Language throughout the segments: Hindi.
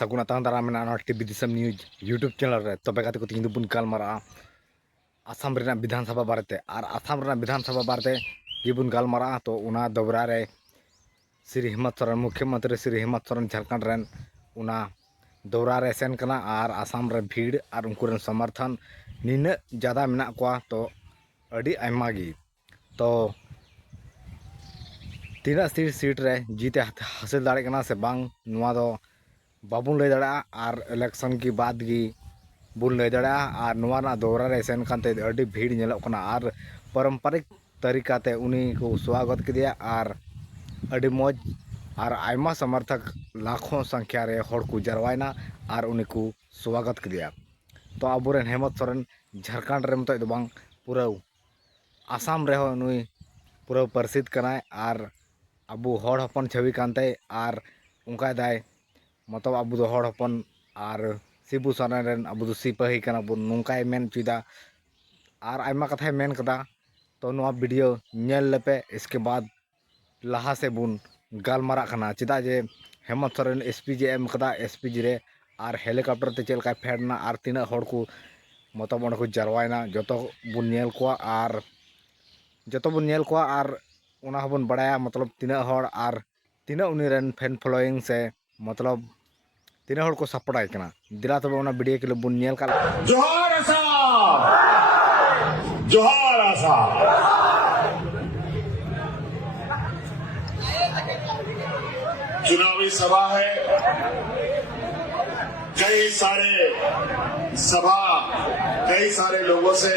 सगुना तंग दारा मेना टीवी दिसम न्यूज यूट्यूब चैनल रे तबे काते को तीन बुन गालमारा आसाम रेना विधानसभा बारेते और आसाम रेना विधानसभा बारेते गिबुन गालमारा तो उना दौरा रे श्री हेमंत सोरेन मुख्यमंत्री श्री हेमंत सोरेन झारखंड रेन उना दौरा रे सेन कना और आसाम रे भीड़ और उनकुरन समर्थन निना ज़्यादा मेना कोआ तो अड़ी आयमा गी तो तीना सीट रे जीते हासिल दाड़े कना से बांग नुआ दो बाबुन लय दाड़ा और इलेक्शन की बात की बुन लय दाड़ा और नुआ ना दौरा रे सेन कांते अड़ी भीड़ नेलोक कना और पारंपरिक तरीका ते उनी को स्वागत किया और अड़ी मौज और आयमा समर्थक लाखों संख्या रे हड़ को जरवायना और उनी को स्वागत किया तो अबुरेन हेमंत सोरेन झारखंड रे मत बांग पूरा आसाम रे नुई पूरा प्रसिद्ध कनाय और अबु हड़ हपन छवि कांते और उनका दाय मतलब अबु दो हड़ हपन और शिबू सोरेन रेन अबु दो सिपाही कना बुन नुंकाय मेन चुदा और आयमा कथाय मेन कदा तो नुआ वीडियो नेल लेपे इसके बाद लहा से बुन गालमारा कना चिदा जे हेमंत सोरेन एसपीजी एम कदा एसपीजी रे और हेलीकॉप्टर ते चलका फेडना और तीना हड़ को मतलब उनको जरवायना जतो बुन नेल को और जतो बुन नेल को और उना हबन बड़ाया मतलब तीना हड़ और तीना उनी रेन फैन फॉलोइंग से मतलब तीना हड़ को सपोर्टाय कना दिला तबे उना वीडियो के बुन नेल का जोहार आसाम जोहार आसाम चुनावी सभा है कई सारे लोगों से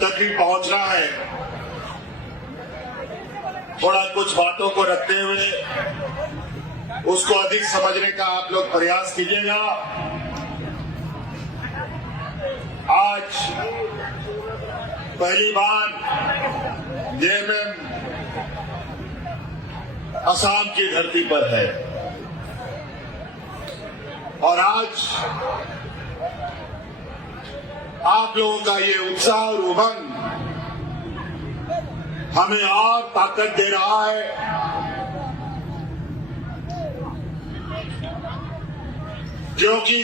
तक भी पहुंचना है। थोड़ा कुछ बातों को रखते हुए उसको अधिक समझने का आप लोग प्रयास कीजिएगा। आज पहली बार जेएमएम असम की धरती पर है और आज आप लोगों का ये उत्साह और उमंग हमें और ताकत दे रहा है क्योंकि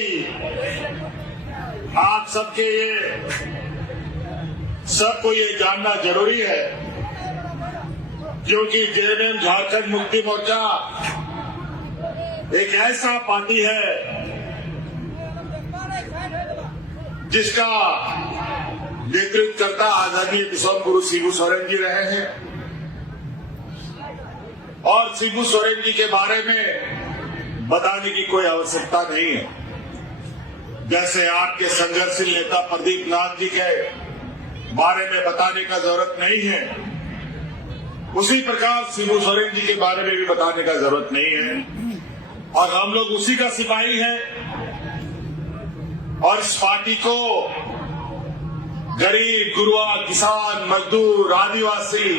आप सबको ये जानना जरूरी है क्योंकि जेएमएम झारखंड मुक्ति मोर्चा एक ऐसा पार्टी है जिसका नेतृत्व करता आदरणीय विश्वगुरु शिबू सोरेन जी रहे हैं और शिबू सोरेन जी के बारे में बताने की कोई आवश्यकता नहीं है। जैसे आपके संघर्षशील नेता प्रदीप नाथ जी के बारे में बताने का जरूरत नहीं है, उसी प्रकार शिबू सोरेन जी के बारे में भी बताने का जरूरत नहीं है और हम लोग उसी का सिपाही हैं और इस पार्टी को गरीब गुरुआ किसान मजदूर आदिवासी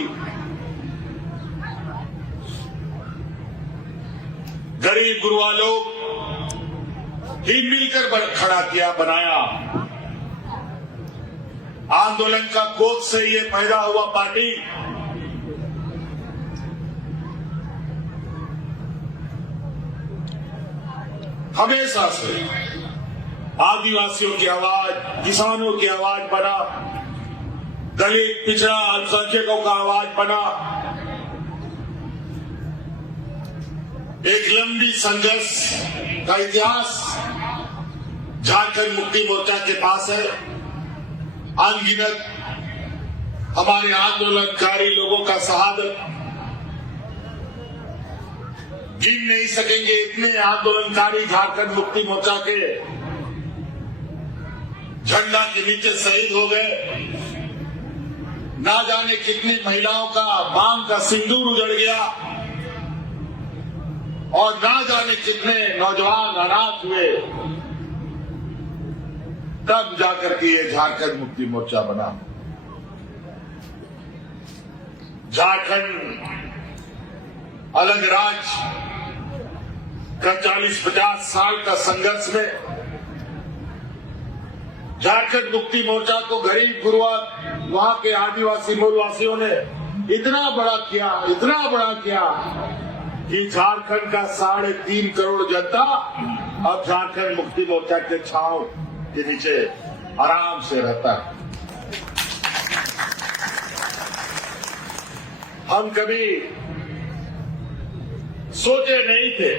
गरीब गुरुआ लोग ही मिलकर खड़ा किया बनाया। आंदोलन का कोख से ये पैदा हुआ पार्टी हमेशा से आदिवासियों की आवाज किसानों की आवाज बना, दलित पिछड़ा अल्पसंख्यकों का आवाज बना। एक लंबी संघर्ष का इतिहास झारखंड मुक्ति मोर्चा के पास है। अनगिनत हमारे आंदोलनकारी लोगों का शहादत गिन नहीं सकेंगे, इतने आंदोलनकारी झारखंड मुक्ति मोर्चा के झंडा के नीचे शहीद हो गए। ना जाने कितनी महिलाओं का मांग का सिंदूर उजड़ गया और ना जाने कितने नौजवान अनाथ हुए, तब जाकर के ये झारखंड मुक्ति मोर्चा बना। झारखंड अलग राज्य का 40-50 साल का संघर्ष में झारखंड मुक्ति मोर्चा को गरीब गुरुआ वहां के आदिवासी मूलवासियों ने इतना बड़ा किया कि झारखंड का 3.5 करोड़ जनता अब झारखंड मुक्ति मोर्चा के छांव के नीचे आराम से रहता है। हम कभी सोचे नहीं थे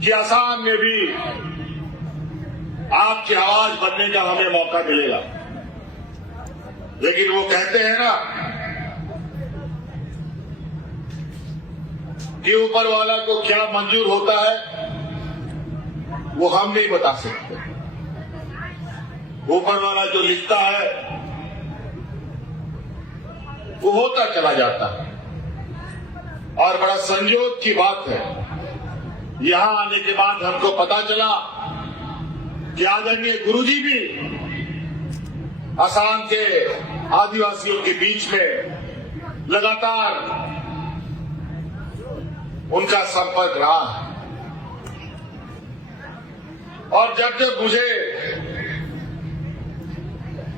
कि असम में भी आपकी आवाज बनने का हमें मौका मिलेगा, लेकिन वो कहते हैं ना कि ऊपर वाला को क्या मंजूर होता है वो हम नहीं बता सकते। ऊपर वाला जो लिखता है वो होता चला जाता है। और बड़ा संयोग की बात है, यहां आने के बाद हमको पता चला कि आदरणीय गुरुजी भी असम के आदिवासियों के बीच में लगातार उनका संपर्क रहा है। और जब जब मुझे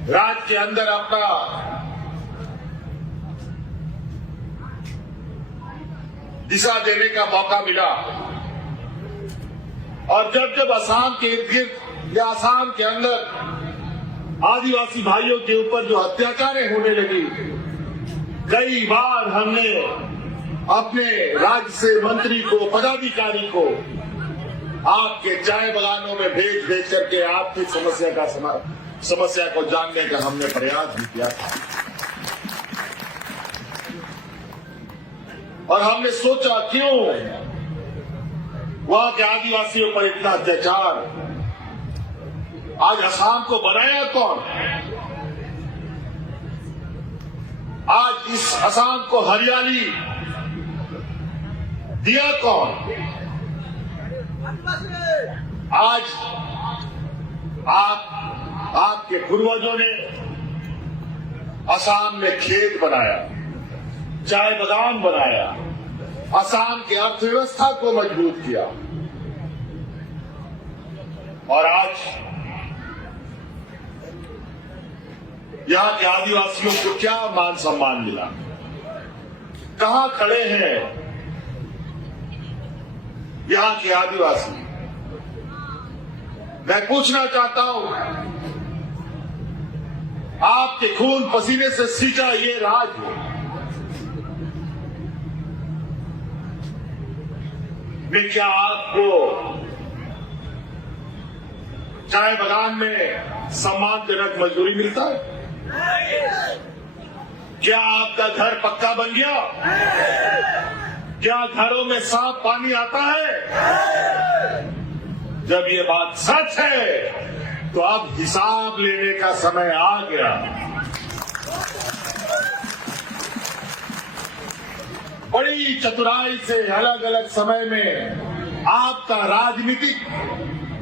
राज्य के अंदर अपना दिशा देने का मौका मिला और जब जब असम के इर्द गिर्द या असम के अंदर आदिवासी भाइयों के ऊपर जो अत्याचारें होने लगी, कई बार हमने अपने राज्य से मंत्री को, पदाधिकारी को आपके चाय बागानों में भेज करके आपकी समस्या को जानने का हमने प्रयास भी किया था। और हमने सोचा क्यों वहां के आदिवासियों पर इतना अत्याचार, आज असम को बनाया कौन? आज इस असम को हरियाली दिया कौन? आज आपके पूर्वजों ने असम में खेत बनाया, चाय बागान बनाया, असम की अर्थव्यवस्था को मजबूत किया। और आज यहां के आदिवासियों को क्या मान सम्मान मिला? कहां खड़े हैं यहां के आदिवासी? मैं पूछना चाहता हूं, आपके खून पसीने से सींचा ये राज्य में क्या आपको चाय बागान में सम्मानजनक मजदूरी मिलता है? क्या आपका घर पक्का बन गया? क्या घरों में साफ पानी आता है? जब ये बात सच है तो अब हिसाब लेने का समय आ गया। बड़ी चतुराई से अलग अलग समय में आपका राजनीतिक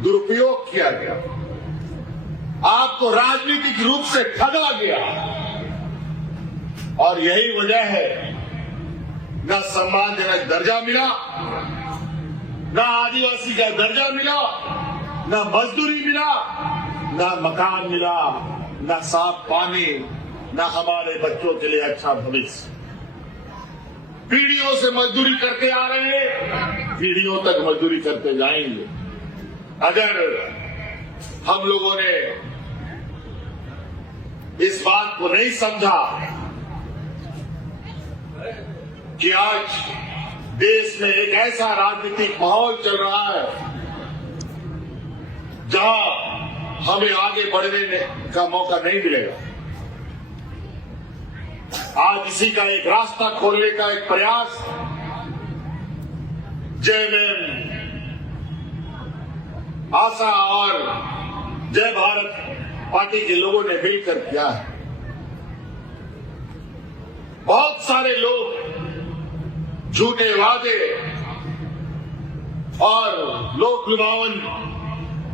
दुरुपयोग किया गया, आपको राजनीतिक रूप से ठगा गया। और यही वजह है न सम्मानजनक दर्जा मिला, न आदिवासी का दर्जा मिला, न मजदूरी मिला, न मकान मिला, न साफ पानी, न हमारे बच्चों के लिए अच्छा भविष्य। पीढ़ियों से मजदूरी करते आ रहे हैं, पीढ़ियों तक मजदूरी करते जाएंगे। अगर हम लोगों ने इस बात को नहीं समझा कि आज देश में एक ऐसा राजनीतिक माहौल चल रहा है जहां हमें आगे बढ़ने का मौका नहीं मिलेगा, आज इसी का एक रास्ता खोलने का एक प्रयास जेएमएम, आशा और जय भारत पार्टी के लोगों ने मिलकर किया है। बहुत सारे लोग झूठे वादे और लोक लुभावन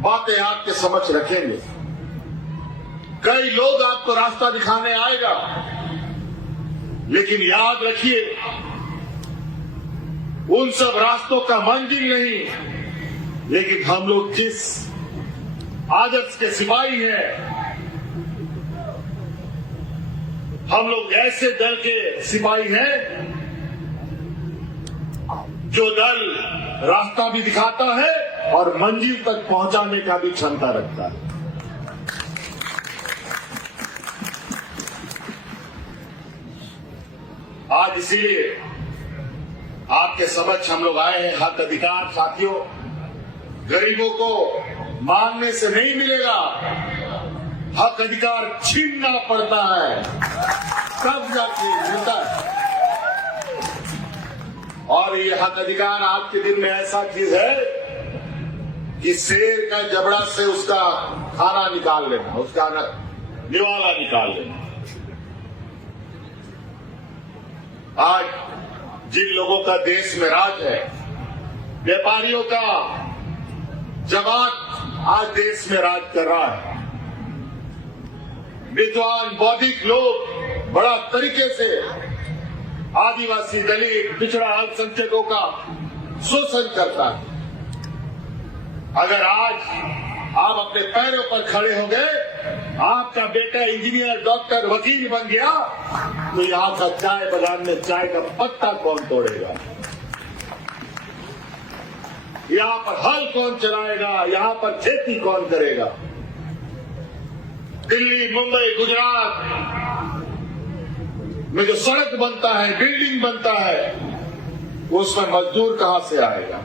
बातें आपके समक्ष रखेंगे। कई लोग आपको रास्ता दिखाने आएगा, लेकिन याद रखिए उन सब रास्तों का मंजिल नहीं, लेकिन हम लोग जिस आदर्श के सिपाही हैं, हम लोग ऐसे दल के सिपाही हैं जो दल रास्ता भी दिखाता है और मंजिल तक पहुंचाने का भी क्षमता रखता है। आज इसीलिए आपके समक्ष हम लोग आए हैं। हक अधिकार साथियों गरीबों को मांगने से नहीं मिलेगा, हक अधिकार छीनना पड़ता है तब जाके मिलता है। और ये हक अधिकार आज के दिन में ऐसा चीज है कि शेर का जबड़ा से उसका खाना निकाल लेना, उसका निवाला निकाल लेना। आज जिन लोगों का देश में राज है, व्यापारियों का जमात आज देश में राज कर रहा है। विद्वान बौद्धिक लोग बड़ा तरीके से आदिवासी, दलित, पिछड़ा अल्पसंख्यकों का शोषण करता है। अगर आज आप अपने पैरों पर खड़े हो गए, आपका बेटा इंजीनियर, डॉक्टर, वकील बन गया, तो यहाँ का चाय बागान में चाय का पत्ता कौन तोड़ेगा? यहाँ पर हल कौन चलाएगा? यहाँ पर खेती कौन करेगा? दिल्ली, मुंबई, गुजरात में जो सड़क बनता है, बिल्डिंग बनता है, उसमें मजदूर कहां से आएगा?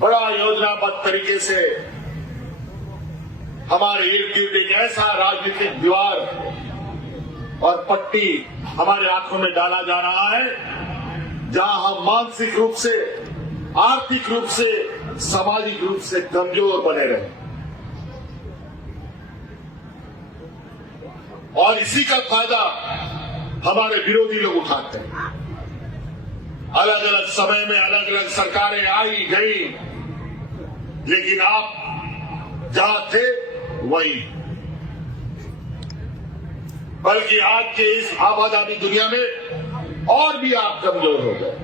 बड़ा योजनाबद्ध तरीके से हमारे इर्द गिर्द एक ऐसा राजनीतिक दीवार और पट्टी हमारे आंखों में डाला जा रहा है जहां हम मानसिक रूप से, आर्थिक रूप से, सामाजिक रूप से कमजोर बने रहे। और इसी का फायदा हमारे विरोधी लोग उठाते हैं। अलग अलग समय में अलग अलग सरकारें आई गई, लेकिन आप जहां थे वही। बल्कि आज के इस आबादी दुनिया में और भी आप कमजोर हो गए।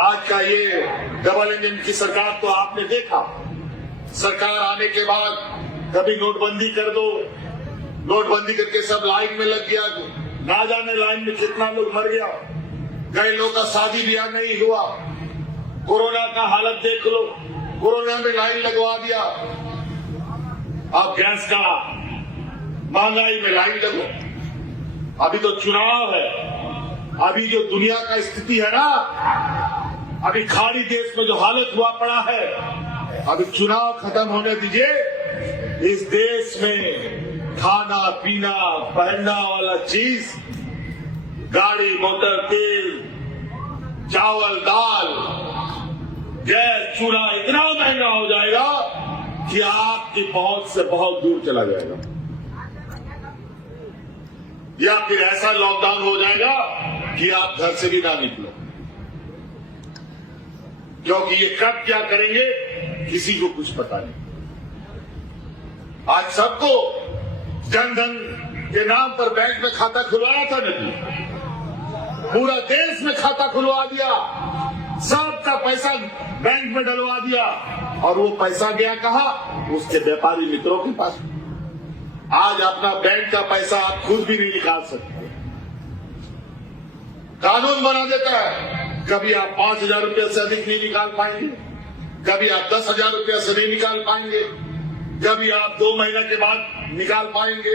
आज का ये डबल इंजन की सरकार तो आपने देखा, सरकार आने के बाद कभी नोटबंदी कर दो, नोटबंदी करके सब लाइन में लग गया, ना जाने लाइन में कितना लोग मर गया, कई लोग का शादी ब्याह नहीं हुआ। कोरोना का हालत देख लो, कोरोना में लाइन लगवा दिया। अब गैस का महंगाई में लाइन लगो। अभी तो चुनाव है, अभी जो दुनिया का स्थिति है ना, अभी खाड़ी देश में जो हालत हुआ पड़ा है, अभी चुनाव खत्म होने दीजिए। इस देश में खाना पीना पहनना वाला चीज, गाड़ी मोटर, तेल, चावल, दाल, गैस, चूल्हा इतना महंगा हो जाएगा कि आपकी पहुंच से बहुत दूर चला जाएगा। या फिर ऐसा लॉकडाउन हो जाएगा कि आप घर से भी ना निकलो, क्योंकि ये कब क्या करेंगे किसी को कुछ पता नहीं। आज सबको जनधन के नाम पर बैंक में खाता खुलवाया था नहीं, पूरा देश में खाता खुलवा दिया, सबका पैसा बैंक में डलवा दिया, और वो पैसा गया कहां? उसके व्यापारी मित्रों के पास। आज अपना बैंक का पैसा आप खुद भी नहीं निकाल सकते। कानून बना देता है, कभी आप 5,000 रुपये से अधिक नहीं निकाल पाएंगे, कभी आप 10,000 रुपये से नहीं निकाल पाएंगे, कभी आप 2 महीने के बाद निकाल पाएंगे,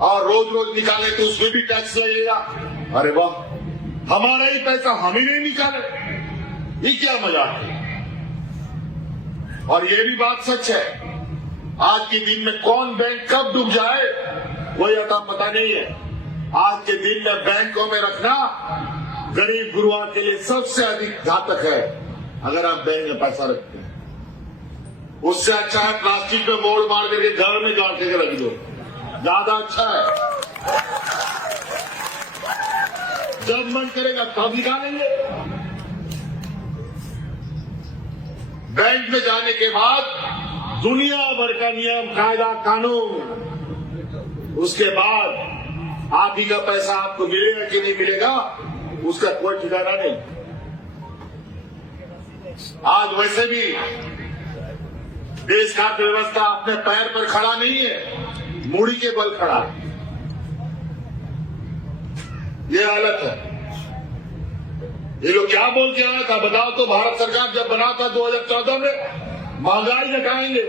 और रोज रोज निकाले तो उसमें भी टैक्स लगेगा। अरे वाह, हमारा ही पैसा हम ही नहीं निकाले, ये क्या मजाक है? और ये भी बात सच है, आज के दिन में कौन बैंक कब डूब जाए कोई अता पता नहीं है। आज के दिन में बैंकों में रखना गरीब गुरुआ के लिए सबसे अधिक घातक है। अगर आप बैंक में पैसा रखते हैं, उससे अच्छा है प्लास्टिक में मोड़ मार करके घर में गाड़ के रख दो, ज्यादा अच्छा है। जब मन करेगा तब निकालेंगे। बैंक में जाने के बाद दुनिया भर का नियम, कायदा, कानून, उसके बाद आप ही का पैसा आपको मिलेगा कि नहीं मिलेगा उसका कोई ठिकाना नहीं। आज वैसे भी देश का अर्थव्यवस्था अपने पैर पर खड़ा नहीं है, मूड़ी के बल खड़ा है। ये हालत है। ये लोग क्या बोल के आया था बताओ तो। भारत सरकार जब बना था 2014 में महंगाई घटाएंगे।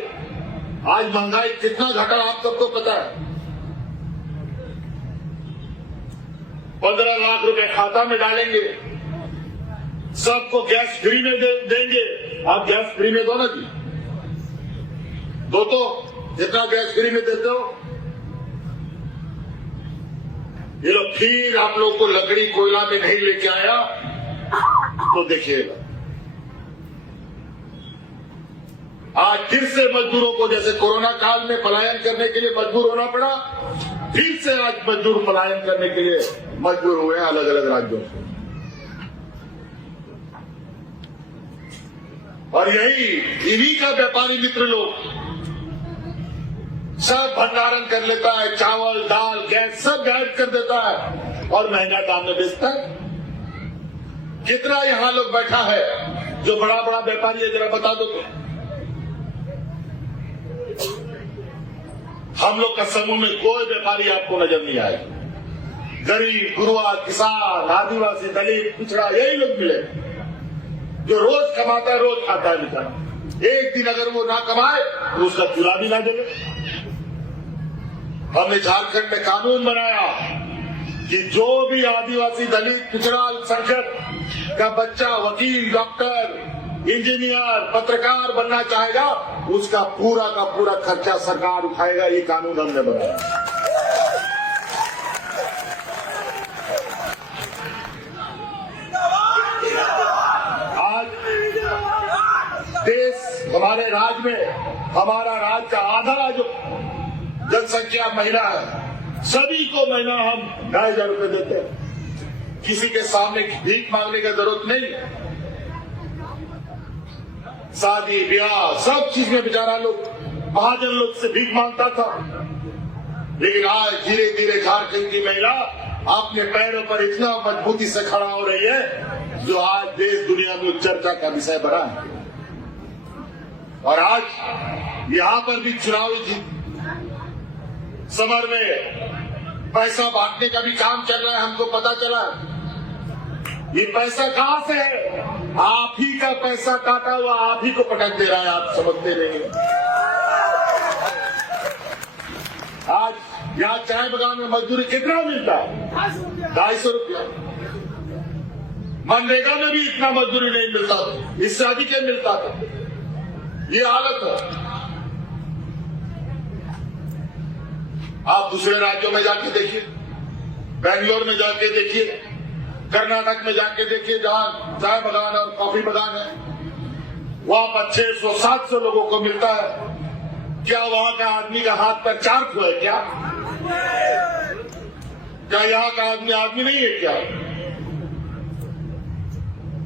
आज महंगाई कितना घटा आप सबको पता है। 15 लाख रुपए खाता में डालेंगे, सबको गैस फ्री में देंगे। आप गैस फ्री में दो ना जी, दो तो जितना गैस फ्री में देते हो। ये लोग फिर आप लोग को लकड़ी कोयला में नहीं लेके आया तो देखिएगा आज फिर से मजदूरों को जैसे कोरोना काल में पलायन करने के लिए मजबूर होना पड़ा, फिर से आज मजदूर पलायन करने के लिए मजबूर हुए अलग अलग राज्यों से। और यही इन्हीं का व्यापारी मित्र लोग सब भंडारण कर लेता है, चावल दाल गैस सब गायब कर देता है और महंगा दाम में बेचता है। कितना यहां लोग बैठा है जो बड़ा बड़ा व्यापारी है, जरा बता दो तो। हम लोग का समूह में कोई व्यापारी आपको नजर नहीं आएगा। गरीब गुरुआ किसान आदिवासी दलित पिछड़ा यही लोग मिले जो रोज कमाता है रोज खाता है बेचारा। एक दिन अगर वो ना कमाए तो उसका चूल्हा भी ना जले। हमने झारखंड में कानून बनाया कि जो भी आदिवासी दलित पिछड़ा अल्पसंख्यक का बच्चा वकील डॉक्टर इंजीनियर पत्रकार बनना चाहेगा उसका पूरा का पूरा खर्चा सरकार उठाएगा। ये कानून हमने बनाया। आज देश हमारे राज्य में हमारा राज्य का आधा जो जनसंख्या महिला है, सभी को महीना हम 2,500 रुपए देते हैं। किसी के सामने भीख मांगने की जरूरत नहीं। शादी ब्याह सब चीज में बेचारा लोग महाजन लोग से भीख मांगता था, लेकिन आज धीरे धीरे झारखंड की महिला अपने पैरों पर इतना मजबूती से खड़ा हो रही है जो आज देश दुनिया में चर्चा का विषय बना है। और आज यहां पर भी चुनावी समर में पैसा बांटने का भी काम चल रहा है। हमको पता चला ये पैसा कहां से है। आप ही का पैसा काटा हुआ आप ही को पटक दे रहा है, आप समझते नहीं। आज यहाँ चाय बागान में मजदूरी कितना मिलता है? 250 रुपया। मनरेगा में भी इतना मजदूरी नहीं मिलता था, इससे अधिक मिलता था। ये हालत है। आप दूसरे राज्यों में जाके देखिए, बेंगलोर में जाके देखिए, कर्नाटक में जाके देखिए जहां चाय बागान और कॉफी बागान है, वहां पर 600-700 लोगों को मिलता है। क्या वहां का आदमी का हाथ पर 4 खो है क्या? क्या यहाँ का आदमी आदमी नहीं है क्या?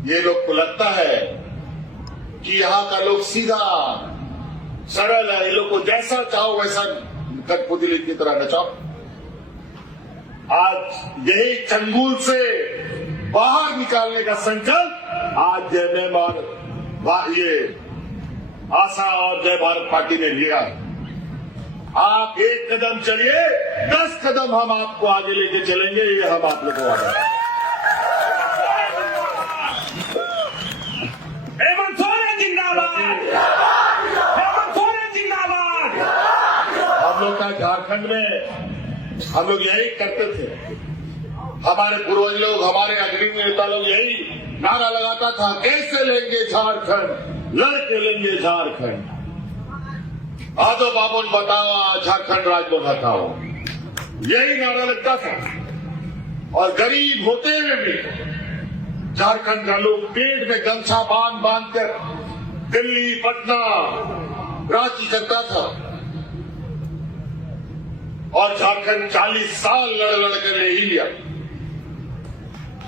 ये लोग को लगता है कि यहाँ का लोग सीधा सरल है, ये लोग को जैसा चाहो वैसा कठपुतली की तरह नचाओ। आज यही चंगुल से बाहर निकालने का संकल्प आज जयमेम और ये आशा और जय भारत पार्टी ने लिया। आप एक कदम चलिए, 10 कदम हम आपको आगे लेके चलेंगे, ये हम आप लोगों को वादा है। हेमंत सोरेन जिंदाबाद, हेमंत सोरेन जिंदाबाद। हम लोग का झारखंड में हम लोग यही करते थे। हमारे पूर्वज लोग हमारे अग्रणी नेता लोग यही नारा लगाता था, कैसे लेंगे झारखंड, लड़के लेंगे झारखंड। आदो बाबन बताओ झारखंड राज बना था, यही नारा लगता था। और गरीब होते हुए भी झारखंड का लोग पेट में गमछा बांध कर दिल्ली पटना रांची करता था। और झारखंड 40 साल लड़ कर ले ही लिया।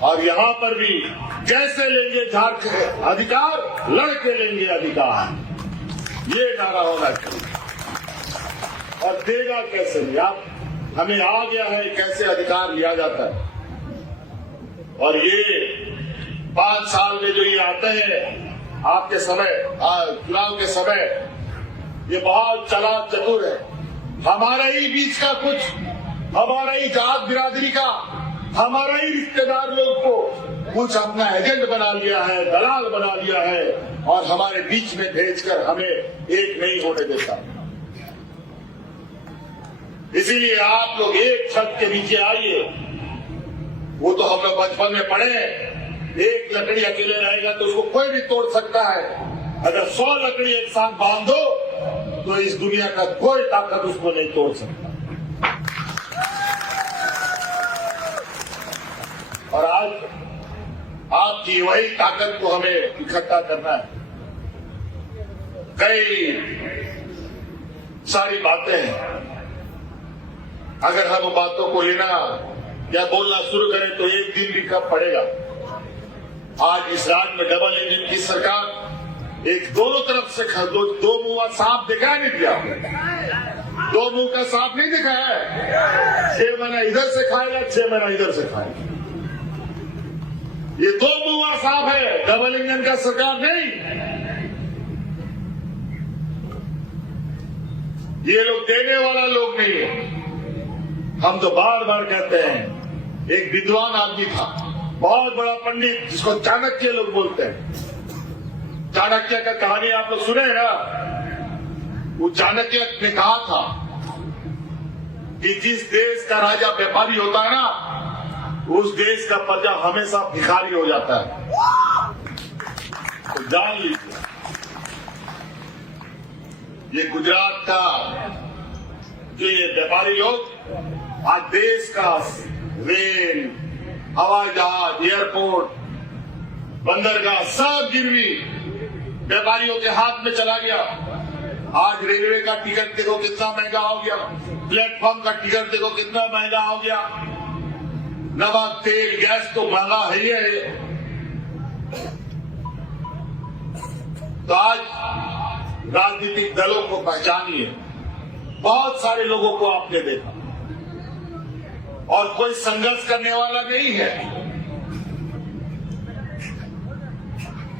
और यहां पर भी जैसे लेंगे झारखंड अधिकार, लड़के लेंगे अधिकार, ये नारा होना चाहिए। और देगा कैसे नहीं, आप हमें आ गया है कैसे अधिकार लिया जाता है। और ये 5 साल में जो ये आते हैं आपके समय चुनाव के समय, ये बहुत चालाक चतुर है। हमारा ही बीच का कुछ, हमारा ही जात बिरादरी का, हमारा ही रिश्तेदार लोग को कुछ अपना एजेंट बना लिया है, दलाल बना लिया है और हमारे बीच में भेजकर हमें एक नहीं होने देता। इसीलिए आप लोग एक छत के नीचे आइए। वो तो हम लोग बचपन में पढ़े, एक लकड़ी अकेले रहेगा तो उसको कोई भी तोड़ सकता है, अगर 100 लकड़ी एक साथ बांध दो तो इस दुनिया का कोई ताकत उसको नहीं तोड़ सकता। और आज आपकी वही ताकत को हमें इकट्ठा करना है। कई सारी बातें हैं, अगर हम बातों को लेना या बोलना शुरू करें तो एक दिन भी कम पड़ेगा। आज इस राज्य में डबल इंजन की सरकार एक दोनों तरफ से दो मुंह का सांप दिखाया नहीं दिया, दो मुंह का सांप नहीं दिखाया है। 6 महीना इधर से खाएगा, 6 महीना इधर से खाएगा। ये दो मुंह का सांप है, डबल इंजन का सरकार नहीं। ये लोग देने वाला लोग नहीं है। हम तो बार बार कहते हैं, एक विद्वान आदमी था, बहुत बड़ा पंडित, जिसको चाणक्य लोग बोलते हैं। चाणक्य का कहानी आप लोग सुने ना। वो चाणक्य ने कहा था कि जिस देश का राजा व्यापारी होता है ना, उस देश का प्रजा हमेशा भिखारी हो जाता है। तो जान लीजिए, ये गुजरात का जो ये व्यापारी लोग आज देश का रेल, हवाई जहाज, एयरपोर्ट, बंदरगाह सब गिरवी व्यापारियों के हाथ में चला गया। आज रेलवे का टिकट देखो कितना महंगा हो गया, प्लेटफॉर्म का टिकट देखो कितना महंगा हो गया। नमक, तेल, गैस तो महंगा है ही है। तो आज राजनीतिक दलों को पहचानिए। बहुत सारे लोगों को आपने देखा और कोई संघर्ष करने वाला नहीं है।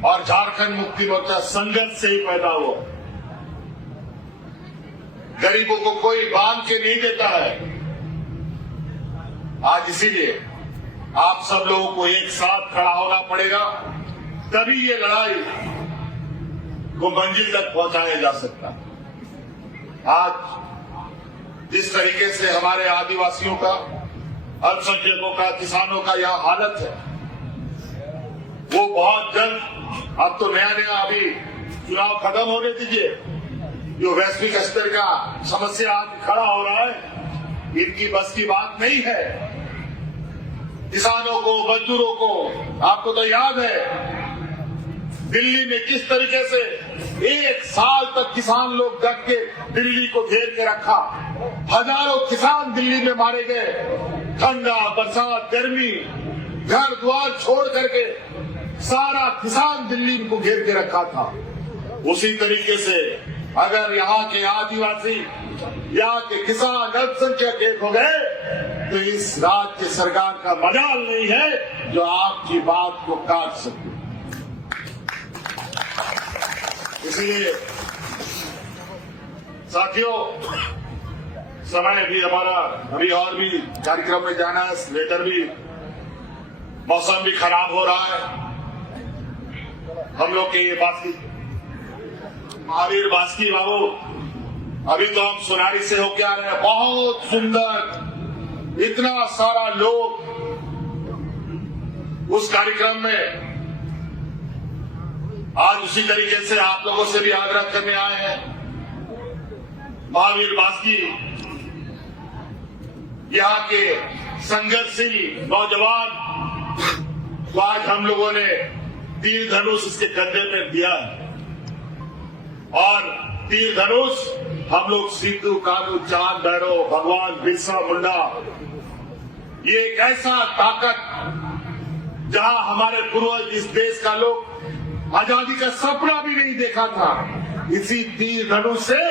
और झारखंड मुक्ति मोर्चा संघर्ष से ही पैदा हुआ। गरीबों को कोई बांध के नहीं देता है। आज इसीलिए आप सब लोगों को एक साथ खड़ा होना पड़ेगा, तभी ये लड़ाई को मंजिल तक पहुंचाया जा सकता है। आज जिस तरीके से हमारे आदिवासियों का, अल्पसंख्यकों का, किसानों का यह हालत है, वो बहुत जल्द, अब तो नया नया अभी चुनाव खत्म होने दीजिए, जो वैश्विक स्तर का समस्या आज खड़ा हो रहा है, इनकी बस की बात नहीं है। किसानों को, मजदूरों को, आपको तो याद है दिल्ली में किस तरीके से 1 साल तक किसान लोग डट के दिल्ली को घेर के रखा। हजारों किसान दिल्ली में मारे गए। ठंडा, बरसात, गर्मी, घर द्वार छोड़ करके सारा किसान दिल्ली को घेर के रखा था। उसी तरीके से अगर यहाँ के आदिवासी, यहाँ के किसान अल्पसंख्यक एक हो गए तो इस राज्य सरकार का मजाल नहीं है जो आपकी बात को काट सके। इसलिए साथियों, समय भी हमारा अभी और भी कार्यक्रम में जाना है, लेटर भी, मौसम भी खराब हो रहा है। हम लोग के ये महावीर बास्की बाबू, अभी तो हम सोनारी से होके आ रहे हैं, बहुत सुंदर, इतना सारा लोग उस कार्यक्रम में। आज उसी तरीके से आप लोगों से भी आग्रह करने आए हैं। महावीर बास्की यहाँ के संघर्षशील नौजवान को आज हम लोगों ने तीर धनुष इसके कंधे में दिया है। और तीर धनुष हम लोग सिद्धू कानू, चांद भैरव, भगवान बिरसा मुंडा, ये एक ऐसा ताकत जहां हमारे पूर्वज इस देश का लोग आजादी का सपना भी नहीं देखा था, इसी तीर धनुष से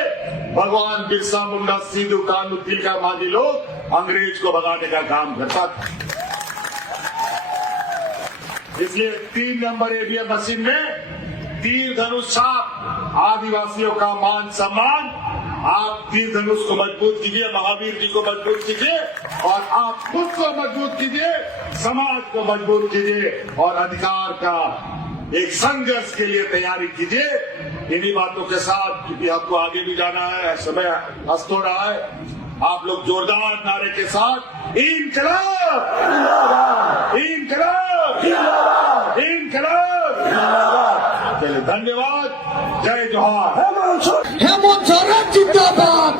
भगवान बिरसा मुंडा, सिद्धू कानू, तिलका मांझी लोग अंग्रेज को भगाने का काम करता था। इसलिए 3 नंबर ईवीएम मशीन में तीर धनुष छाप आदिवासियों का मान सम्मान आप तीर धनुष को मजबूत कीजिए, महावीर जी को मजबूत कीजिए और आप खुद को मजबूत कीजिए, समाज को मजबूत कीजिए और अधिकार का एक संघर्ष के लिए तैयारी कीजिए। इन्हीं बातों के साथ, क्योंकि आपको आगे भी जाना है, समय अस्त हो रहा है, आप लोग जोरदार नारे के साथ इनकलाब, इनकलाब, इनकलाब, चलिए, धन्यवाद, जय जोहार। हेमंत सोरेन जिंदाबाद,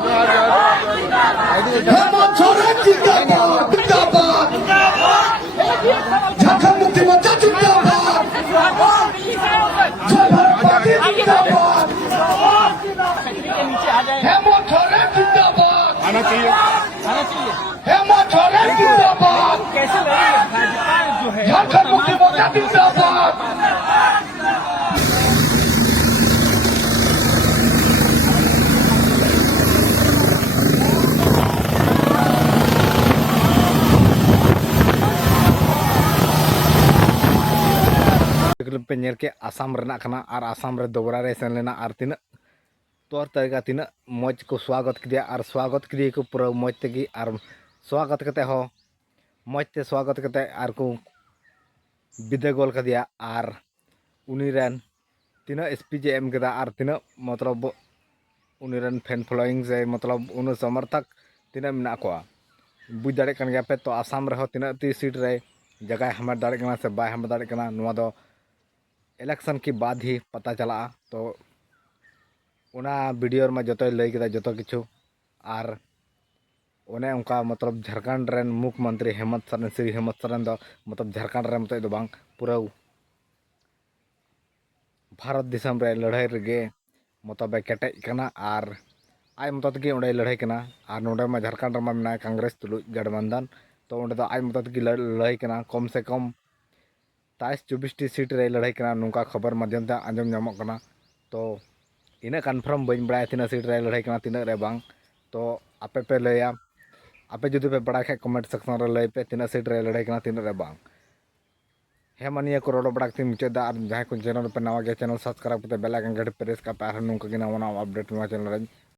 हेमंत सोरेन जिंदाबाद, जिंदाबाद, झारखंड मुक्ति मोर्चा जिंदाबाद, जय भारत पार्टी जिंदाबाद, हेमंत सोरेन जिंदाबाद, आना चाहिए। हेमंत सोरेन जिंदाबाद, झारखंड मुक्ति मोर्चा जिंदाबाद। पे नेल के आसाम रेना कना और आसाम रे दोबरा रे सेन लेना और तीना तौर तरीका तीना मौज को स्वागत किया और स्वागत किए को पूरा मौज तेगी और स्वागत करते हो मौज ते स्वागत करते और को विदे गोल कर दिया और उनी रन तीना स्पीच एम केदा और तीना मतलब उनी रन फैन फॉलोइंग से मतलब उन समर्थक तीना मेना को बुझ दाड़े कन गया पे। तो आसाम रे हो तीना ती सीट रे जगह हमें दाड़े कना से बाय हमें दाड़े कना नुआ दो इलेक्शन के बाद ही पता चला। तो उना वीडियो में जो लई केदा जो किछु और उन्हें उनका मतलब झारखंड रेन मुख्यमंत्री हेमंत सोरेन श्री हेमंत सोरेन दो मतलब झारखंड रे मतलब दो बांग पूरा भारत दिसम रे लड़ाई रेगे मतलब केटेज कना और आय मतलब की उंडे लड़ाई कना और नोडे में झारखंड रे में कांग्रेस तुलुज गठबंधन। तो उंडे दो आय मतलब की लड़ाई कना कम से कम 23-24 सीट रे लड़ाई कना नुका खबर माध्यम ते आंजम नामक कना। तो इना कन्फर्म बन बड़ा तीना सीट रे लड़ाई कना तीना रे बांग। तो आपे पे लया आपे जुदी पे बड़ा खे कमेंट सेक्शन रे लय पे तीना सीट रे लड़ाई कना तीना रे बांग। हे मानिया को रोड बड़ा तीन मुचादा और जहां को चैनल पे नवा गया चैनल सब्सक्राइब करते बेल आइकन घड़ी प्रेस का पार नुका की नवा अपडेट नवा चैनल रे